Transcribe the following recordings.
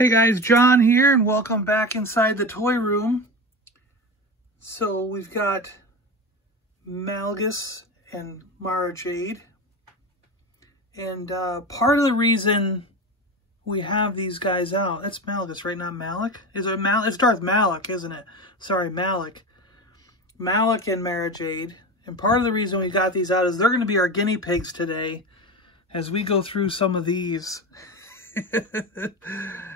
Hey guys, John here, and welcome back inside the toy room. So we've got Malgus and Mara Jade. And part of the reason we have these guys out, that's Malgus, right? Not Malik? Is it Malik? It's Darth Malik, isn't it? Sorry, Malik. Malik and Mara Jade. And part of the reason we got these out is they're going to be our guinea pigs today as we go through some of these.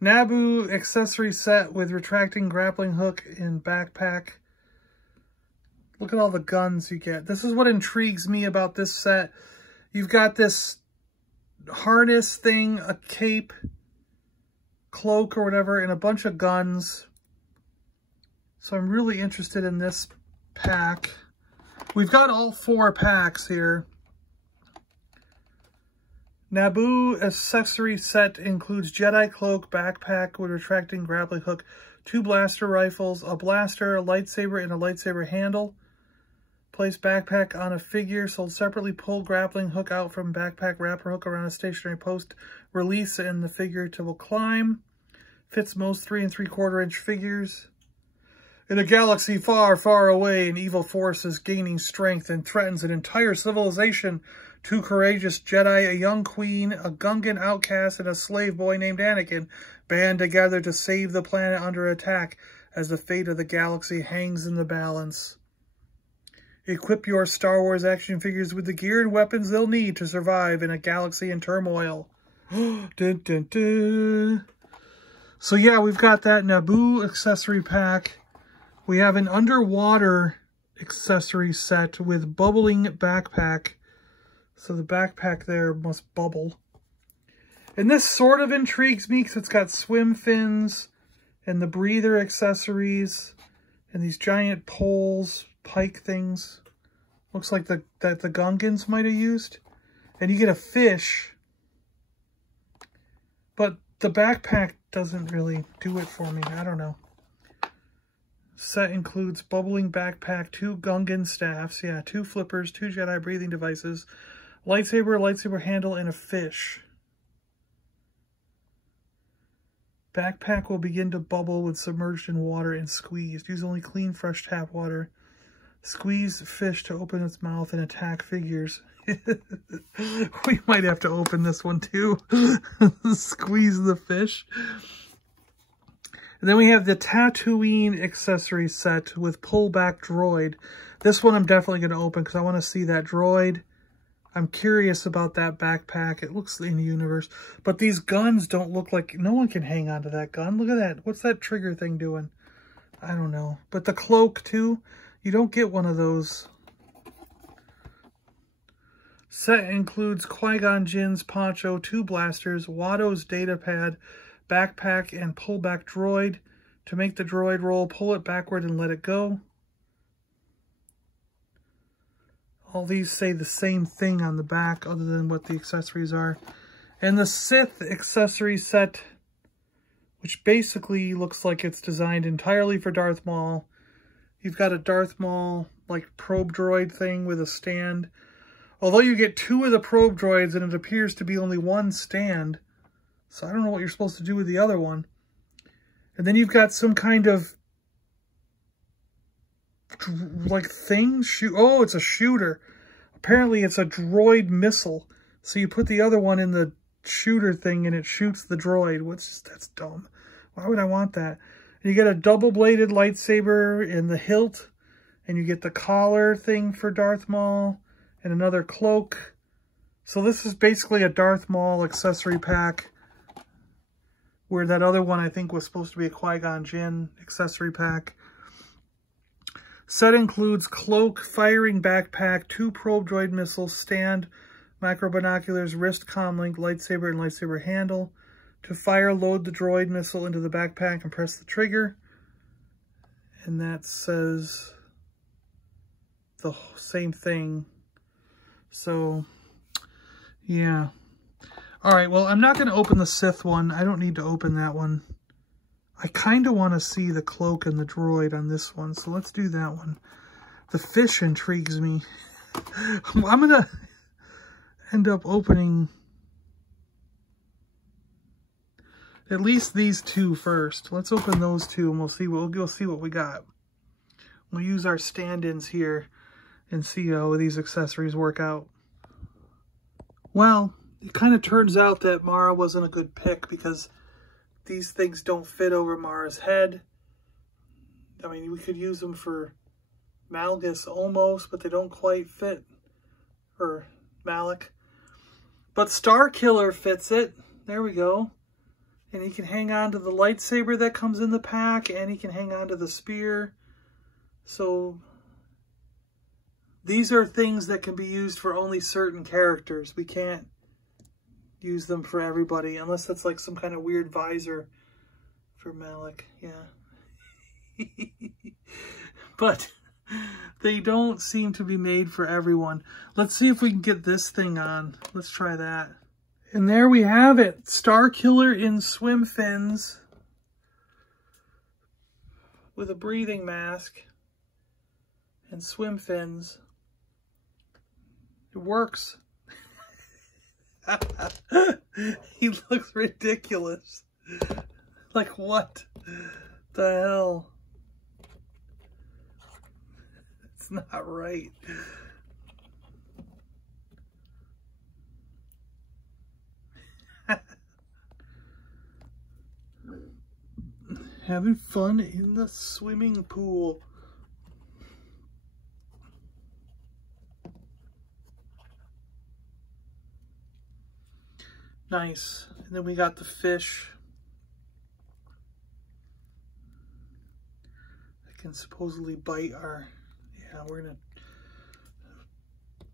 Naboo Accessory Set with retracting grappling hook and backpack. Look at all the guns you get. This is what intrigues me about this set. You've got this harness thing, a cape, cloak or whatever, and a bunch of guns. So I'm really interested in this pack. We've got all 4 packs here. Naboo Accessory Set includes Jedi Cloak, backpack with retracting grappling hook, 2 blaster rifles, a blaster, a lightsaber, and a lightsaber handle. Place backpack on a figure, sold separately. Pull grappling hook out from backpack, wrap her hook around a stationary post, release, and the figure will climb. Fits most 3 3/4 inch figures. In a galaxy far, far away, an evil force is gaining strength and threatens an entire civilization. 2 courageous Jedi, a young queen, a Gungan outcast, and a slave boy named Anakin band together to save the planet under attack as the fate of the galaxy hangs in the balance. Equip your Star Wars action figures with the gear and weapons they'll need to survive in a galaxy in turmoil. Dun, dun, dun. So yeah, we've got that Naboo accessory pack. We have an underwater accessory set with bubbling backpack. So the backpack there must bubble. And this sort of intrigues me because it's got swim fins and the breather accessories and these giant poles, pike things. Looks like that the Gungans might have used. And you get a fish. But the backpack doesn't really do it for me. I don't know. Set includes bubbling backpack, 2 Gungan staffs, 2 flippers, 2 Jedi breathing devices, lightsaber, lightsaber handle, and a fish. Backpack will begin to bubble when submerged in water and squeezed. Use only clean, fresh tap water. Squeeze fish to open its mouth and attack figures. We might have to open this one too. Squeeze the fish. And then we have the Tatooine accessory set with Pullback Droid. This one I'm definitely going to open because I want to see that droid. I'm curious about that backpack. It looks in the universe. But these guns don't look like... No one can hang on to that gun. Look at that. What's that trigger thing doing? I don't know. But the cloak, too. You don't get one of those. Set includes Qui-Gon Jinn's poncho, 2 blasters, Watto's data pad, backpack, and pullback droid. To make the droid roll, pull it backward and let it go. All these say the same thing on the back other than what the accessories are. And the Sith Accessory Set, which basically looks like it's designed entirely for Darth Maul. You've got a Darth Maul, like, probe droid thing with a stand. Although you get 2 of the probe droids and it appears to be only 1 stand. So I don't know what you're supposed to do with the other one. And then you've got some kind of like thing. Oh, it's a shooter. Apparently it's a droid missile. So you put the other one in the shooter thing and it shoots the droid. That's dumb. Why would I want that? And you get a double-bladed lightsaber in the hilt. And you get the collar thing for Darth Maul. And another cloak. So this is basically a Darth Maul accessory pack. Where that other one I think was supposed to be a Qui-Gon Jinn accessory pack. Set includes cloak, firing backpack, 2 probe droid missiles, stand, micro binoculars, wrist comlink, lightsaber, and lightsaber handle. To fire, load the droid missile into the backpack and press the trigger. And that says the same thing. So, yeah. Alright, well, I'm not going to open the Sith one. I don't need to open that one. I kind of want to see the cloak and the droid on this one, so let's do that one. The fish intrigues me. I'm going to end up opening At least these two first. Let's open those two and we'll see what we got. We'll use our stand-ins here and see how these accessories work out. Well, it kind of turns out that Mara wasn't a good pick because these things don't fit over Mara's head. I mean, we could use them for Malgus almost, but they don't quite fit. Or Malik. But Star Killer fits it. There we go. And he can hang on to the lightsaber that comes in the pack, and he can hang on to the spear. So these are things that can be used for only certain characters. We can't use them for everybody, unless that's like some kind of weird visor for Malik. Yeah. But they don't seem to be made for everyone. Let's see if we can get this thing on. Let's try that. And there we have it. Star Killer in swim fins with a breathing mask and swim fins. It works. He looks ridiculous. Like, what the hell? It's not right. Having fun in the swimming pool. Nice. And then we got the fish. I can supposedly bite our... Yeah, we're going to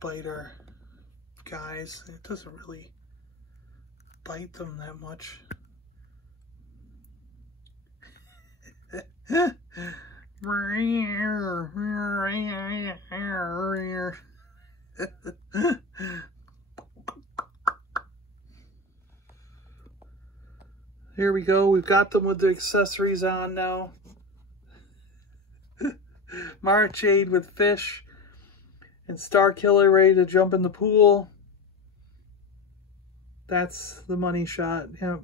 bite our guys. It doesn't really bite them that much. Here we go. We've got them with the accessories on now. Mara Jade with fish and Star Killer ready to jump in the pool. That's the money shot. Yep.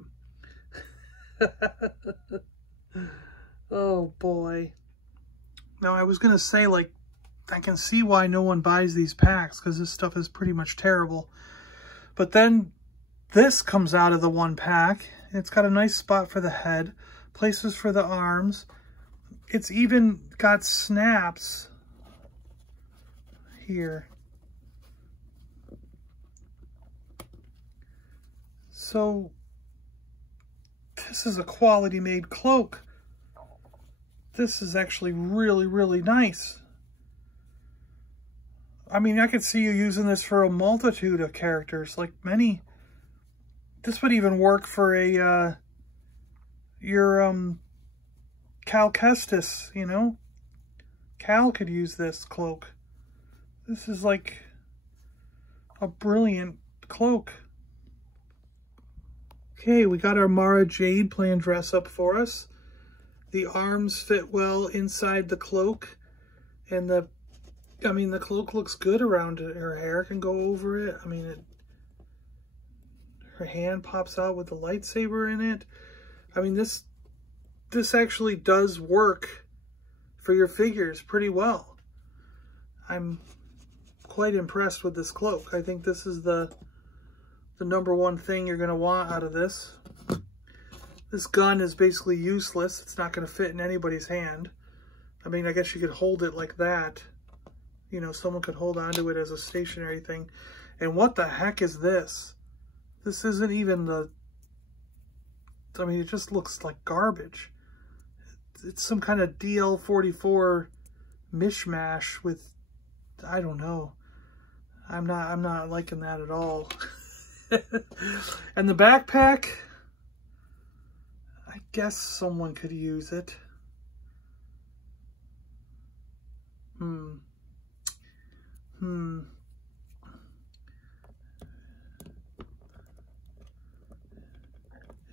Oh boy. Now I was going to say, like, I can see why no one buys these packs because this stuff is pretty much terrible. But then this comes out of the one pack. It's got a nice spot for the head, places for the arms. It's even got snaps here. So this is a quality made cloak. This is actually really, really nice. I mean, I could see you using this for a multitude of characters, like many. This would even work for a your Cal Kestis, you know? Cal could use this cloak. This is like a brilliant cloak. Okay, we got our Mara Jade playing dress up for us. The arms fit well inside the cloak, and the cloak looks good around it. Her hair can go over it. I mean, her hand pops out with the lightsaber in it. I mean, this actually does work for your figures pretty well. I'm quite impressed with this cloak. I think this is the number one thing you're going to want out of this. This gun is basically useless. It's not going to fit in anybody's hand. I mean, I guess you could hold it like that. You know, someone could hold onto it as a stationary thing. And what the heck is this? This isn't even the... I mean, it just looks like garbage. It's some kind of DL44 mishmash with... I don't know. I'm not liking that at all. And the backpack... I guess someone could use it. It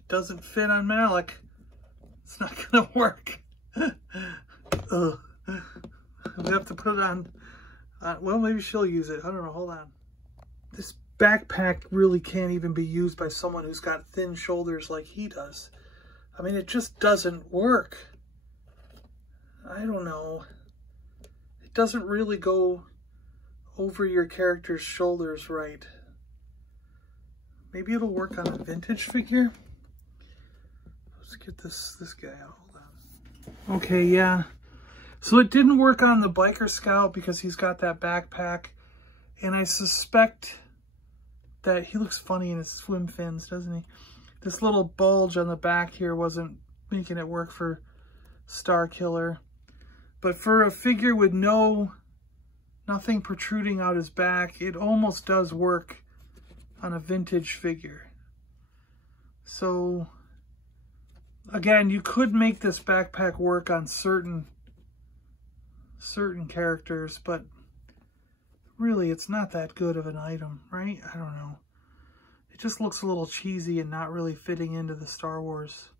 doesn't fit on Malik. It's not gonna work. Ugh. We have to put it on. Well, maybe she'll use it. I don't know. Hold on. This backpack really can't even be used by someone who's got thin shoulders like he does. I mean, it just doesn't work. I don't know. It doesn't really go over your character's shoulders right. Maybe it'll work on a vintage figure. Let's get this guy out. Hold on. Okay, yeah. So it didn't work on the Biker Scout because he's got that backpack. And I suspect that he looks funny in his swim fins, doesn't he? This little bulge on the back here wasn't making it work for Star Killer. But for a figure with nothing protruding out his back, it almost does work on a vintage figure. So, again, you could make this backpack work on certain characters, but really it's not that good of an item, right? I don't know. It just looks a little cheesy and not really fitting into the Star Wars.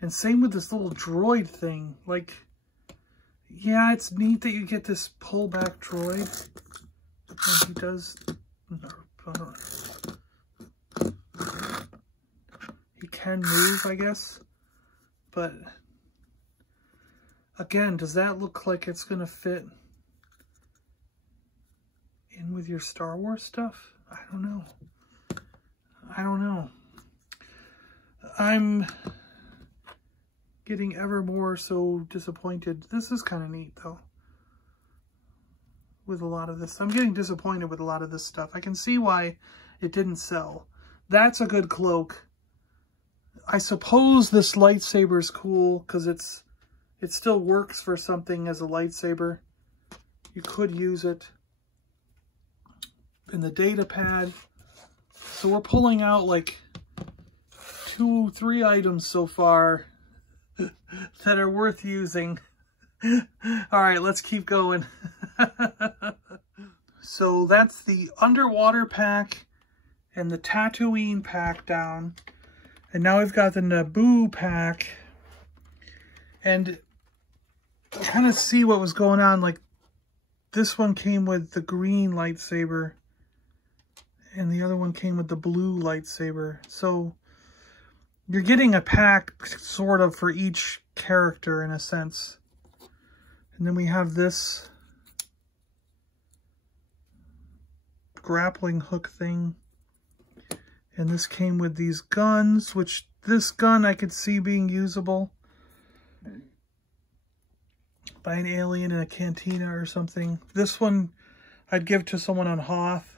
And same with this little droid thing. Like, yeah, it's neat that you get this pullback droid. And he does... He can move, I guess. But, again, does that look like it's going to fit in with your Star Wars stuff? I don't know. I don't know. I'm getting ever more so disappointed. This is kind of neat, though. With a lot of this. I'm getting disappointed with a lot of this stuff. I can see why it didn't sell. That's a good cloak. I suppose this lightsaber is cool because it still works for something as a lightsaber. You could use it in the data pad. So we're pulling out like 2-3 items so far that are worth using. All right, let's keep going. So that's the underwater pack and the Tatooine pack down. And now we've got the Naboo pack. And I kind of see what was going on. Like, this one came with the green lightsaber. And the other one came with the blue lightsaber. So you're getting a pack sort of for each character in a sense. And then we have this grappling hook thing. And this came with these guns, which this gun I could see being usable by an alien in a cantina or something. This one I'd give to someone on Hoth.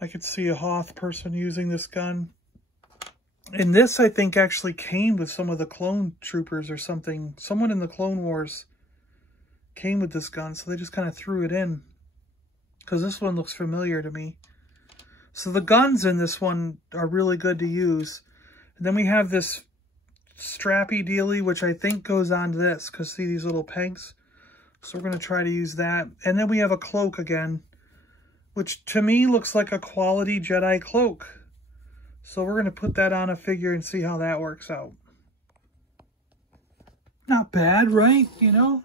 I could see a Hoth person using this gun. And this, I think, actually came with some of the clone troopers or something. Someone in the Clone Wars came with this gun, so they just kind of threw it in. Because this one looks familiar to me. So the guns in this one are really good to use. And then we have this strappy dealy, which I think goes on to this. Because see these little pegs? So we're going to try to use that. And then we have a cloak again, which to me looks like a quality Jedi cloak. So we're going to put that on a figure and see how that works out. Not bad, right? You know?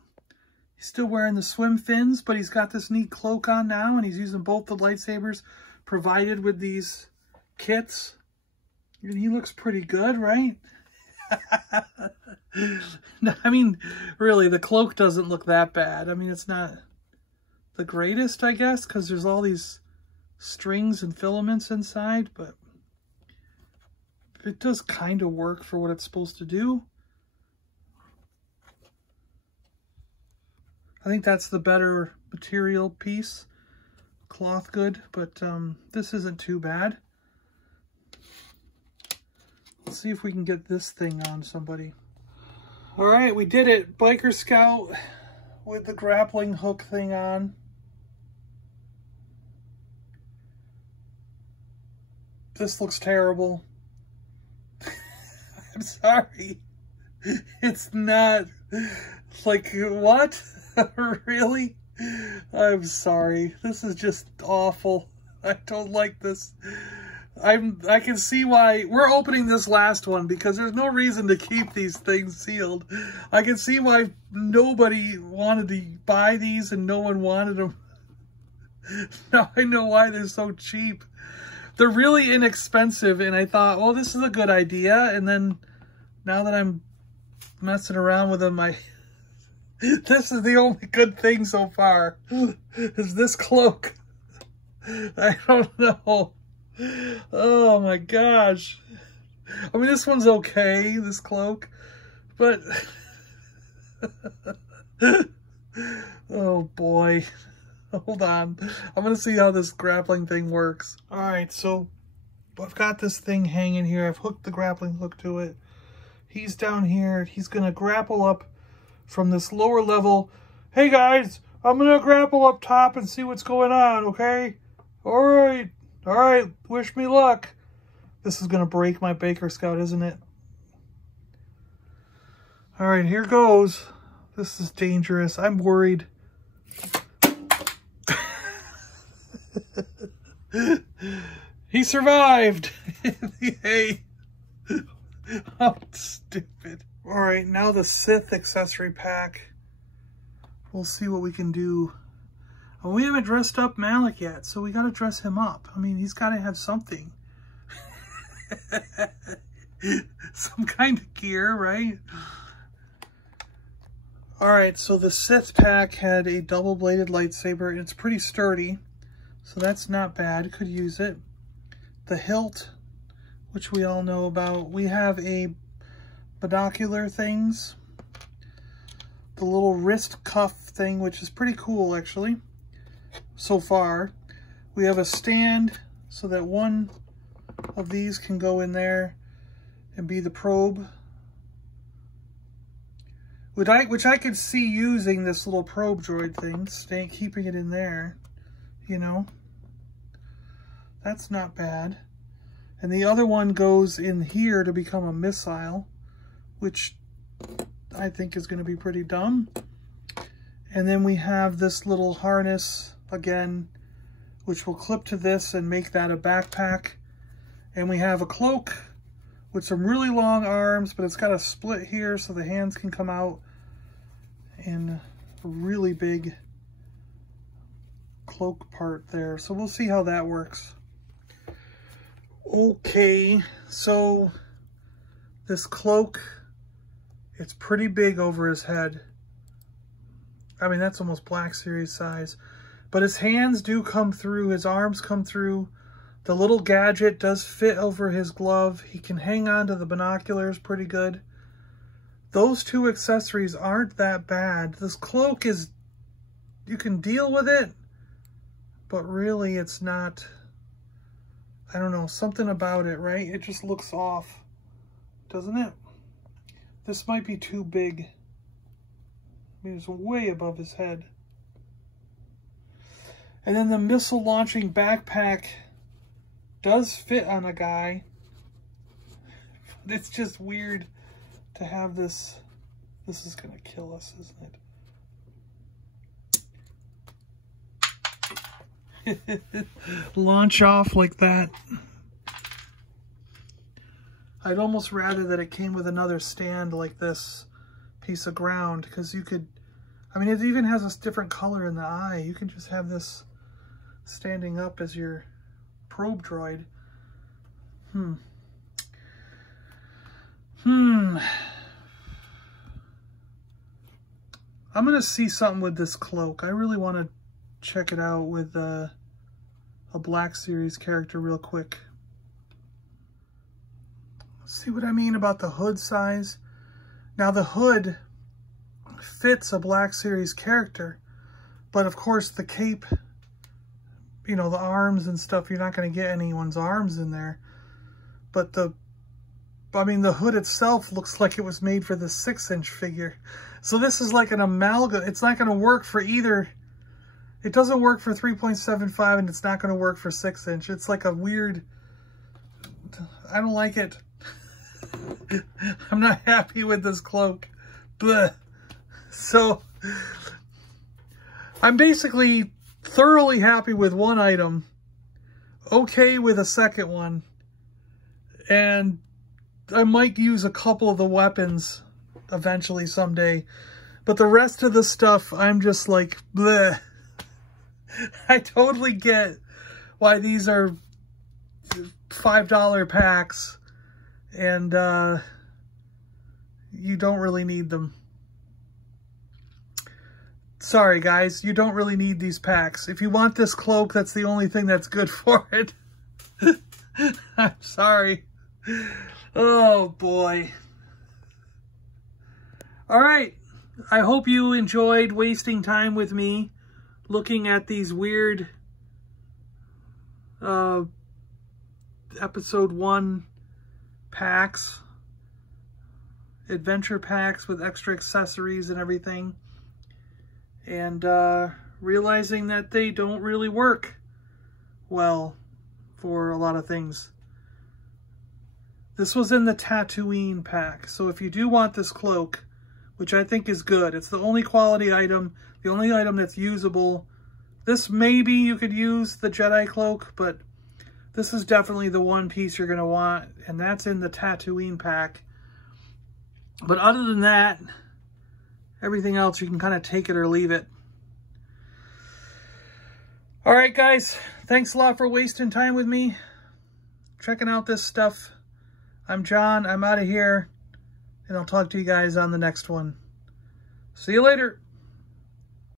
He's still wearing the swim fins, but he's got this neat cloak on now, and he's using both the lightsabers provided with these kits. And he looks pretty good, right? I mean, really, the cloak doesn't look that bad. I mean, it's not the greatest, I guess, because there's all these strings and filaments inside, but it does kind of work for what it's supposed to do. I think that's the better material piece. Cloth good, but this isn't too bad. Let's see if we can get this thing on somebody. All right, we did it. Biker Scout with the grappling hook thing on. This looks terrible. I'm sorry. It's not like, what? Really? I'm sorry. This is just awful. I don't like this. I can see why we're opening this last one, because there's no reason to keep these things sealed. I can see why nobody wanted to buy these and no one wanted them. Now I know why they're so cheap. they're really inexpensive, and I thought, well, this is a good idea. And then now that I'm messing around with them, this is the only good thing so far, is this cloak. I don't know. Oh my gosh. I mean, this one's okay, this cloak, but oh boy. Hold on. I'm going to see how this grappling thing works. All right, so I've got this thing hanging here. I've hooked the grappling hook to it. He's down here. He's going to grapple up from this lower level. Hey guys, I'm going to grapple up top and see what's going on, okay? All right. All right. Wish me luck. This is going to break my Baker Scout, isn't it? All right, here goes. This is dangerous. I'm worried. He survived. Hey. Oh, stupid. All right, now the Sith Accessory Pack. We'll see what we can do. Well, we haven't dressed up Malik yet, so we got to dress him up. I mean, he's got to have something. Some kind of gear, right? All right, so the Sith Pack had a double-bladed lightsaber, and it's pretty sturdy, so that's not bad. Could use it. The hilt, which we all know about. We have a binocular things. The little wrist cuff thing, which is pretty cool, actually, so far. We have a stand so that one of these can go in there and be the probe. Which I could see using this little probe droid thing, keeping it in there, you know. That's not bad. And the other one goes in here to become a missile, which I think is going to be pretty dumb. And then we have this little harness, again, which will clip to this and make that a backpack. And we have a cloak with some really long arms, but it's got a split here so the hands can come out. And a really big cloak part there. So we'll see how that works. Okay, so this cloak, it's pretty big over his head. I mean, that's almost Black Series size. But his hands do come through, his arms come through. The little gadget does fit over his glove. He can hang on to the binoculars pretty good. Those two accessories aren't that bad. This cloak is, you can deal with it, but really it's not, I don't know, something about it, right? It just looks off, doesn't it? This might be too big. I mean, it's way above his head. And then the missile launching backpack does fit on a guy. It's just weird to have this. This is going to kill us, isn't it? Launch off like that. I'd almost rather that it came with another stand like this piece of ground, because you could, I mean, it even has a different color in the eye. You can just have this standing up as your probe droid. I'm going to see something with this cloak. I really want to check it out with a Black Series character real quick. See what I mean about the hood size? Now the hood fits a Black Series character, but of course the cape, you know, the arms and stuff, you're not going to get anyone's arms in there. But the hood itself looks like it was made for the 6-inch figure. So this is like an amalgam. It's not going to work for either. It doesn't work for 3.75 and it's not going to work for 6-inch. It's like a weird, I don't like it. I'm not happy with this cloak. Blech. So I'm basically thoroughly happy with one item, okay with a second one, and I might use a couple of the weapons eventually someday, but the rest of the stuff, I'm just like, bleh. I totally get why these are, $5 packs, and you don't really need them. Sorry, guys, you don't really need these packs. If you want this cloak, that's the only thing that's good for it. I'm sorry. Oh, boy. All right. I hope you enjoyed wasting time with me looking at these weird episode 1 packs, adventure packs with extra accessories and everything, and realizing that they don't really work well for a lot of things. This was in the Tatooine pack, so if you do want this cloak, which I think is good, it's the only quality item, the only item that's usable. This maybe you could use the Jedi cloak, but this is definitely the one piece you're going to want, and that's in the Tatooine pack. But other than that, everything else you can kind of take it or leave it. All right, guys, thanks a lot for wasting time with me, checking out this stuff. I'm John, I'm out of here, and I'll talk to you guys on the next one. See you later.